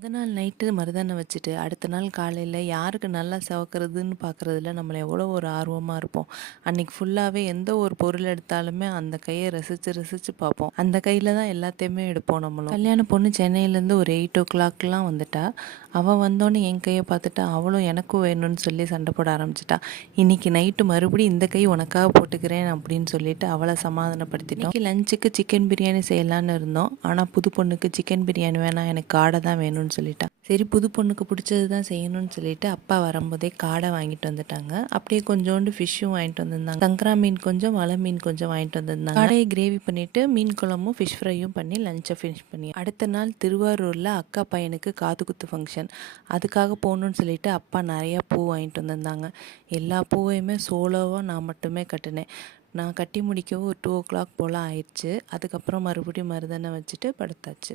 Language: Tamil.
முத நாள் நைட்டு மருதாணி வச்சுட்டு அடுத்த நாள் காலையில் யாருக்கு நல்லா சிவக்கிறதுன்னு பார்க்குறதுல நம்மளை எவ்வளோ ஒரு ஆர்வமாக இருப்போம். அன்னைக்கு ஃபுல்லாகவே எந்த ஒரு பொருள் எடுத்தாலுமே அந்த கையை ரசித்து ரசித்து பார்ப்போம். அந்த கையில் தான் எல்லாத்தையுமே எடுப்போம் நம்மளும். கல்யாண பொண்ணு சென்னையிலேருந்து ஒரு 8 o'clockலாம் வந்துட்டா. அவள் வந்தோடனே என் கையை பார்த்துட்டா, அவளும் எனக்கும் வேணும்னு சொல்லி சண்டை போட ஆரம்பிச்சிட்டா. இன்னைக்கு நைட்டு மறுபடியும் இந்த கை உனக்காக போட்டுக்கிறேன் அப்படின்னு சொல்லிட்டு அவளை சமாதானப்படுத்திட்டோம். இன்னைக்கு லஞ்சுக்கு சிக்கன் பிரியாணி செய்யலான்னு இருந்தோம். ஆனால் புது பொண்ணுக்கு சிக்கன் பிரியாணி வேணாம், எனக்கு காடை தான் வேணும்னு சொல்லிட்டா. சரி, புது பொண்ணுக்கு பிடிச்சது தான் செய்யணும்னு சொல்லிட்டு அப்பா வரும்போதே காடை வாங்கிட்டு வந்துட்டாங்க. அப்படியே கொஞ்சோண்டு ஃபிஷ்ஷும் வாங்கிட்டு வந்திருந்தாங்க. சங்கரா மீன் கொஞ்சம், வலை மீன் கொஞ்சம் வாங்கிட்டு வந்திருந்தாங்க. காடையை கிரேவி பண்ணிட்டு மீன் குழம்பும் ஃபிஷ் ஃப்ரையும் பண்ணி லஞ்சை ஃபினிஷ் பண்ணி அடுத்த நாள் திருவாரூரில் அக்கா பையனுக்கு காது குத்து ஃபங்க்ஷன். அதுக்காக போகணுன்னு சொல்லிட்டு அப்பா நிறையா பூ வாங்கிட்டு வந்திருந்தாங்க. எல்லா பூவையுமே சோலோவாக நான் மட்டுமே கட்டினேன். நான் கட்டி முடிக்கவும் ஒரு 2 o'clock போல் ஆயிடுச்சு. அதுக்கப்புறம் மறுபடியும் மருதாணி வச்சுட்டு படுத்தாச்சு.